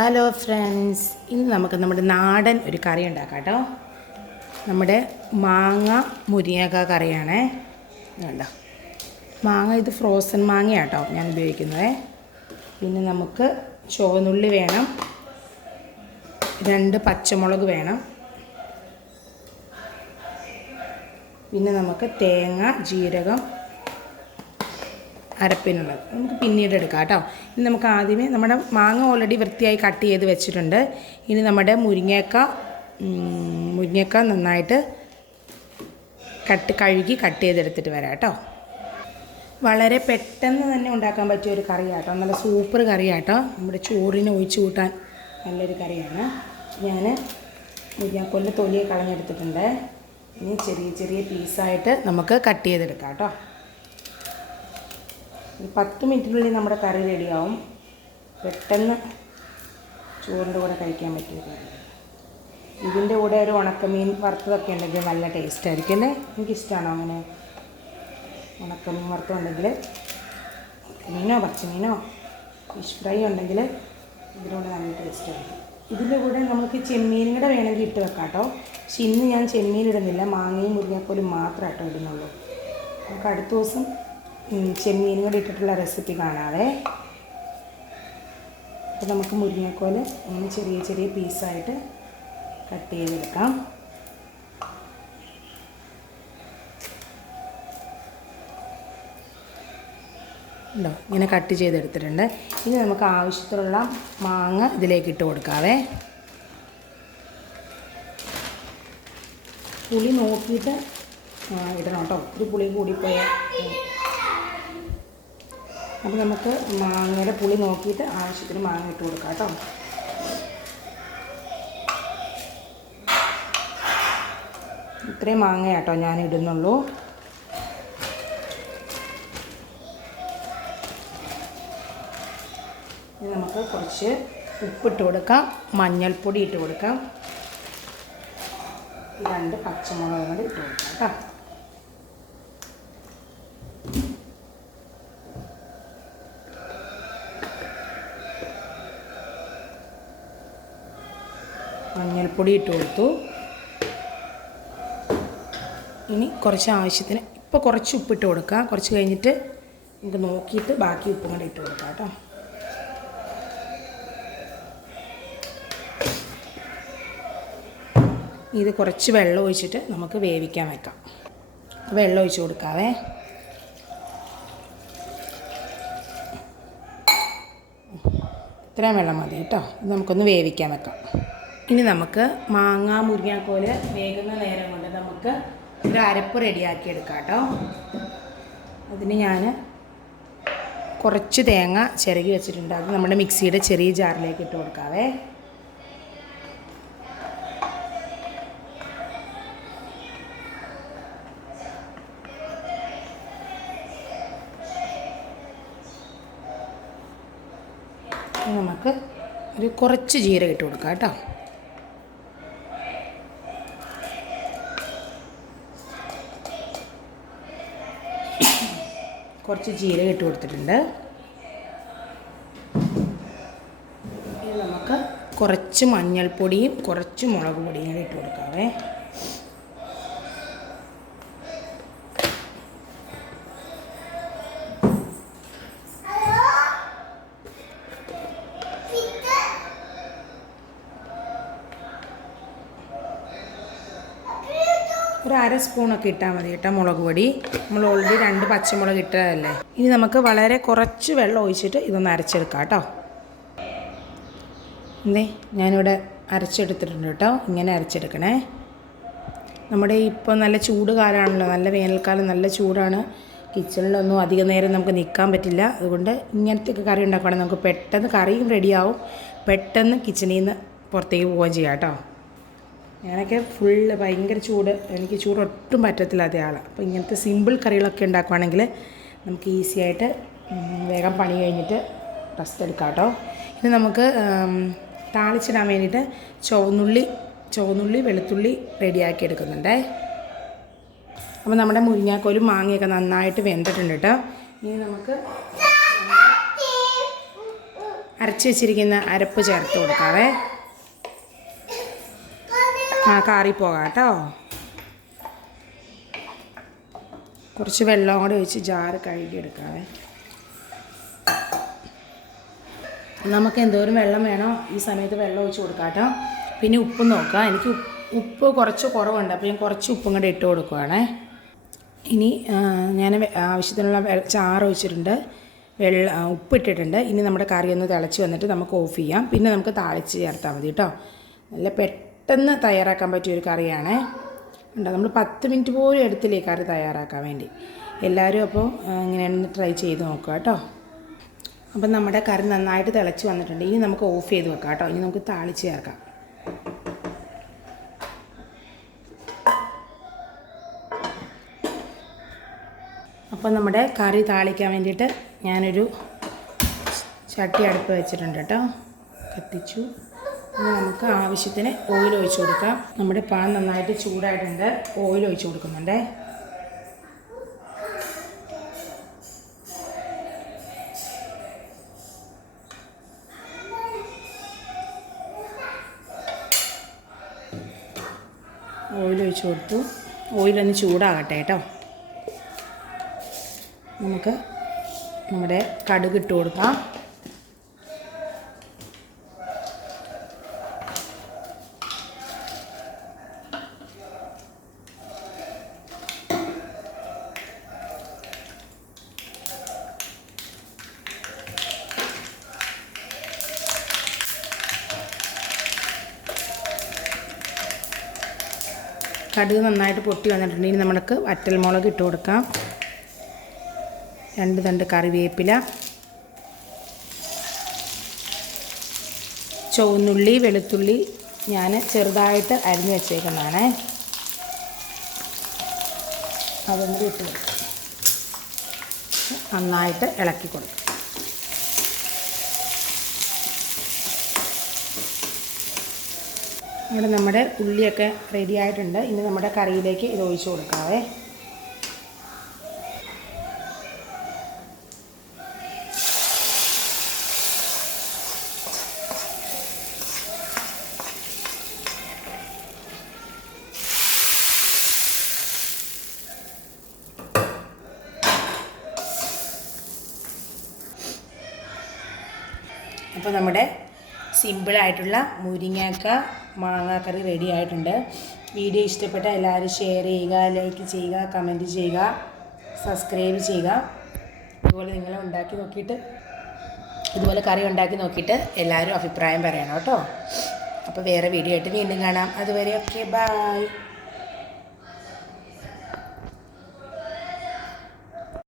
Hello friends, ഇന്ന് നമുക്ക് നമ്മുടെ നാടൻ ഒരു കറി ഉണ്ടാക്കാം കേട്ടോ. നമ്മുടെ മാങ്ങ മുരിങ്ങക്ക കറിയാണേ. വേണ്ട മാങ്ങ, ഇത് ഫ്രോസൺ മാങ്ങയാട്ടോ ഞാൻ ഉപയോഗിക്കുന്നത്. പിന്നെ നമുക്ക് ചുവന്നുള്ളി വേണം, 2 പച്ചമുളക് വേണം, പിന്നെ നമുക്ക് തേങ്ങ ജീരകം അരപ്പിനുള്ളത് നമുക്ക് പിന്നീട് എടുക്കാം കേട്ടോ. ഇനി നമുക്ക് ആദ്യമേ നമ്മുടെ മാങ്ങ ഓൾറെഡി വൃത്തിയായി കട്ട് ചെയ്ത് വെച്ചിട്ടുണ്ട്. ഇനി നമ്മുടെ മുരിങ്ങക്ക നന്നായിട്ട് കഴുകി കട്ട് ചെയ്തെടുത്തിട്ട് വരാം കേട്ടോ. വളരെ പെട്ടെന്ന് തന്നെ ഉണ്ടാക്കാൻ പറ്റിയ ഒരു കറിയാട്ടോ, നല്ല സൂപ്പർ കറിയാട്ടോ. നമ്മുടെ ചോറിന് ഒഴിച്ച് കൂട്ടാൻ നല്ലൊരു കറിയാണ്. ഞാൻ മുരിങ്ങക്കോലിൻ്റെ തൊലിയെ കളഞ്ഞെടുത്തിട്ടുണ്ട്. ഇനി ചെറിയ ചെറിയ പീസായിട്ട് നമുക്ക് കട്ട് ചെയ്തെടുക്കാം കേട്ടോ. 10 മിനിറ്റിനുള്ളിൽ നമ്മുടെ കറി റെഡിയാവും. പെട്ടെന്ന് ചോറിൻ്റെ കൂടെ കഴിക്കാൻ പറ്റിയ കറി. ഇതിൻ്റെ കൂടെ ഒരു ഉണക്കമീൻ വറുത്തതൊക്കെ ഉണ്ടെങ്കിൽ നല്ല ടേസ്റ്റ് ആയിരിക്കും അല്ലേ. എനിക്കിഷ്ടമാണോ അങ്ങനെ ഉണക്കമീൻ വറുത്തുണ്ടെങ്കിൽ, മീനോ പച്ചമീനോ ഫിഷ് ഫ്രൈ ഉണ്ടെങ്കിൽ ഇതിലൂടെ നല്ല ടേസ്റ്റ് ആയിരിക്കും. ഇതിൻ്റെ കൂടെ നമുക്ക് ചെമ്മീനും കൂടെ വേണമെങ്കിൽ ഇട്ട് വെക്കാം കേട്ടോ. പക്ഷെ ഇന്ന് ഞാൻ ചെമ്മീൻ ഇടുന്നില്ല, മാങ്ങയും മുരിങ്ങക്കോലും മാത്രമായിട്ടോ ഇടുന്നുള്ളൂ. നമുക്ക് അടുത്ത ദിവസം ചെമ്മീനും കൂടി ഇട്ടിട്ടുള്ള റെസിപ്പി കാണാവേ. അപ്പോൾ നമുക്ക് മുരിങ്ങക്കോല് ഇങ്ങനെ ചെറിയ ചെറിയ പീസായിട്ട് കട്ട് ചെയ്തെടുക്കാം. ഉണ്ടോ, ഇങ്ങനെ കട്ട് ചെയ്തെടുത്തിട്ടുണ്ട്. ഇനി നമുക്ക് ആവശ്യത്തിനുള്ള മാങ്ങ ഇതിലേക്ക് ഇട്ട് കൊടുക്കാവേ. പുളി നോക്കിയിട്ട് ഇടണം കേട്ടോ, ഒരു പുളി കൂടിപ്പോയാൽ. അപ്പോൾ നമുക്ക് മാങ്ങയുടെ പുളി നോക്കിയിട്ട് ആവശ്യത്തിന് മാങ്ങ ഇട്ട് കൊടുക്കാം കേട്ടോ. ഇത്രയും മാങ്ങയാട്ടോ ഞാൻ ഇടുന്നുള്ളൂ. ഇനി നമുക്ക് കുറച്ച് ഉപ്പിട്ട് കൊടുക്കാം, മഞ്ഞൾപ്പൊടി ഇട്ട് കൊടുക്കാം, 2 പച്ചമുളക് കൂടി ഇട്ട് കൊടുക്കാം കേട്ടോ. മഞ്ഞൾപ്പൊടി ഇട്ട് കൊടുത്തു. ഇനി കുറച്ച് ആവശ്യത്തിന് ഇപ്പോൾ കുറച്ച് ഉപ്പിട്ട് കൊടുക്കാം. കുറച്ച് കഴിഞ്ഞിട്ട് നമുക്ക് നോക്കിയിട്ട് ബാക്കി ഉപ്പും കൂടെ ഇട്ട് കൊടുക്കാം കേട്ടോ. ഇത് കുറച്ച് വെള്ളം ഒഴിച്ചിട്ട് നമുക്ക് വേവിക്കാൻ വെക്കാം. വെള്ളം ഒഴിച്ച് കൊടുക്കാവേ. ഇത്രയും വെള്ളം മതി കേട്ടോ. ഇത് നമുക്കൊന്ന് വേവിക്കാൻ വെക്കാം. ഇനി നമുക്ക് മാങ്ങ മുരിങ്ങക്കോല് വേകുന്ന നേരം കൊണ്ട് നമുക്ക് ഒരു അരപ്പ് റെഡിയാക്കി എടുക്കാം കേട്ടോ. അതിന് ഞാൻ കുറച്ച് തേങ്ങ ചിരകി വെച്ചിട്ടുണ്ട്. അത് നമ്മുടെ മിക്സിയുടെ ചെറിയ ജാറിലേക്ക് ഇട്ട് കൊടുക്കാവേ. നമുക്ക് ഒരു കുറച്ച് ജീരകം ഇട്ട് കൊടുക്കാം കേട്ടോ. കുറച്ച് ജീരകം ഇട്ട് കൊടുത്തിട്ടുണ്ട്. ഇനി നമുക്ക് കുറച്ച് മഞ്ഞൾപ്പൊടിയും കുറച്ച് മുളക് പൊടിയും ഇട്ട് കൊടുക്കാവേ. ഒരു 1/2 സ്പൂണൊക്കെ ഇട്ടാൽ മതി കേട്ടോ മുളക് പൊടി. നമ്മൾ ഓൾറെഡി 2 പച്ചമുളക് ഇട്ടതല്ലേ. ഇനി നമുക്ക് വളരെ കുറച്ച് വെള്ളം ഒഴിച്ചിട്ട് ഇതൊന്ന് അരച്ചെടുക്കാം കേട്ടോ. ഞാനിവിടെ അരച്ചെടുത്തിട്ടുണ്ട് കേട്ടോ. ഇങ്ങനെ അരച്ചെടുക്കണേ. നമ്മുടെ ഇപ്പോൾ നല്ല ചൂട് കാലമാണല്ലോ, നല്ല വേനൽക്കാലം, നല്ല ചൂടാണ്. കിച്ചണിലൊന്നും അധികം നേരം നമുക്ക് നിൽക്കാൻ പറ്റില്ല. അതുകൊണ്ട് ഇങ്ങനത്തെയൊക്കെ കറി ഉണ്ടാക്കുകയാണെങ്കിൽ നമുക്ക് പെട്ടെന്ന് കറിയും റെഡിയാവും, പെട്ടെന്ന് കിച്ചണിൽ നിന്ന് പുറത്തേക്ക് പോവുകയും ചെയ്യാം കേട്ടോ. ഞാനൊക്കെ ഫുള്ള് ഭയങ്കര ചൂട്, എനിക്ക് ചൂട് ഒട്ടും പറ്റത്തില്ലാത്ത ആളാണ്. അപ്പോൾ ഇങ്ങനത്തെ സിമ്പിൾ കറികളൊക്കെ ഉണ്ടാക്കുകയാണെങ്കിൽ നമുക്ക് ഈസി ആയിട്ട് വേഗം പണി കഴിഞ്ഞിട്ട് റെസ്റ്റ് എടുക്കാം കേട്ടോ. ഇനി നമുക്ക് താളിച്ചിടാൻ വേണ്ടിയിട്ട് ചുവന്നുള്ളി വെളുത്തുള്ളി റെഡിയാക്കി എടുക്കുന്നുണ്ടേ. അപ്പോൾ നമ്മുടെ മുരിങ്ങാക്കോലും മാങ്ങയൊക്കെ നന്നായിട്ട് വെന്തിട്ടുണ്ട് കേട്ടോ. ഇനി നമുക്ക് അരച്ച് വെച്ചിരിക്കുന്ന അരപ്പ് ചേർത്ത് കൊടുക്കാവേ. കാറിപ്പോകാം കേട്ടോ. കുറച്ച് വെള്ളം കൂടെ ഒഴിച്ച് ജാറ് കഴുകിയെടുക്കാവേ. നമുക്ക് എന്തോരം വെള്ളം വേണോ ഈ സമയത്ത് വെള്ളം ഒഴിച്ച് കൊടുക്കാം കേട്ടോ. പിന്നെ ഉപ്പ് നോക്കാം. എനിക്ക് ഉപ്പ് കുറച്ച് കുറവുണ്ട്, അപ്പോൾ ഞാൻ കുറച്ച് ഉപ്പും കൂടെ ഇട്ട് കൊടുക്കുവാണേ. ഇനി ഞാൻ ആവശ്യത്തിനുള്ള ചാറ് ഒഴിച്ചിട്ടുണ്ട്, ഉപ്പിട്ടിട്ടുണ്ട്. ഇനി നമ്മുടെ കറി ഒന്ന് തിളച്ച് വന്നിട്ട് നമുക്ക് ഓഫ് ചെയ്യാം. പിന്നെ നമുക്ക് താളിച്ച് ചേർത്താൽ മതി കേട്ടോ. നല്ല പെട്ടെന്ന് തയ്യാറാക്കാൻ പറ്റിയൊരു കറിയാണേ. ഉണ്ടോ, നമ്മൾ 10 മിനിറ്റ് പോലും എടുത്തില്ലേ കറി തയ്യാറാക്കാൻ വേണ്ടി. എല്ലാവരും അപ്പോൾ ഇങ്ങനെയൊന്ന് ട്രൈ ചെയ്ത് നോക്കുക കേട്ടോ. അപ്പം നമ്മുടെ കറി നന്നായിട്ട് തിളച്ച് വന്നിട്ടുണ്ട്. ഇനി നമുക്ക് ഓഫ് ചെയ്ത് വെക്കാം കേട്ടോ. ഇനി നമുക്ക് താളിച്ച് ചേർക്കാം. അപ്പോൾ നമ്മുടെ കറി താളിക്കാൻ വേണ്ടിയിട്ട് ഞാനൊരു ചട്ടി അടുപ്പ് വെച്ചിട്ടുണ്ട് കേട്ടോ. കത്തിച്ചു. ഇനി നമുക്ക് ആവശ്യത്തിന് ഓയിൽ ഒഴിച്ച് കൊടുക്കാം. നമ്മുടെ പാൻ നന്നായിട്ട് ചൂടായിട്ടുണ്ട്. ഓയിൽ ഒഴിച്ച് കൊടുക്കുന്നുണ്ട്. ഓയിൽ ഒഴിച്ച് കൊടുത്തു. ഓയിലൊന്ന് ചൂടാകട്ടെ കേട്ടോ. നമുക്ക് നമ്മുടെ കടുക് ഇട്ട് കൊടുക്കാം. കടുക് നന്നായിട്ട് പൊട്ടി വന്നിട്ടുണ്ട്. ഇനി നമുക്ക് വറ്റൽമുളക് ഇട്ട് കൊടുക്കാം. 2 തണ്ട് കറിവേപ്പില, ചുവന്നുള്ളി, വെളുത്തുള്ളി ഞാൻ ചെറുതായിട്ട് അരിഞ്ഞ് വെച്ചേക്കുന്നതാണ്. അതും കൂടി ഇട്ട് കൊടുക്കാം. നന്നായിട്ട് ഇളക്കി കൊടുക്കും. ഇവിടെ നമ്മുടെ ഉള്ളിയൊക്കെ റെഡി ആയിട്ടുണ്ട്. ഇനി നമ്മുടെ കറിയിലേക്ക് ഇത് ഒഴിച്ച് കൊടുക്കാവേ. അപ്പോൾ നമ്മുടെ സിമ്പിളായിട്ടുള്ള മുരിങ്ങക്ക മാങ്ങാക്കറി റെഡി ആയിട്ടുണ്ട്. വീഡിയോ ഇഷ്ടപ്പെട്ട എല്ലാവരും ഷെയർ ചെയ്യുക, ലൈക്ക് ചെയ്യുക, കമൻറ്റ് ചെയ്യുക, സബ്സ്ക്രൈബ് ചെയ്യുക. ഇതുപോലെ നിങ്ങൾ ഉണ്ടാക്കി നോക്കിയിട്ട് ഇതുപോലെ കറി ഉണ്ടാക്കി നോക്കിയിട്ട് എല്ലാവരും അഭിപ്രായം പറയണം കേട്ടോ. അപ്പോൾ വേറെ വീഡിയോ ആയിട്ട് വീണ്ടും കാണാം. അതുവരെ ഓക്കെ, ബൈ.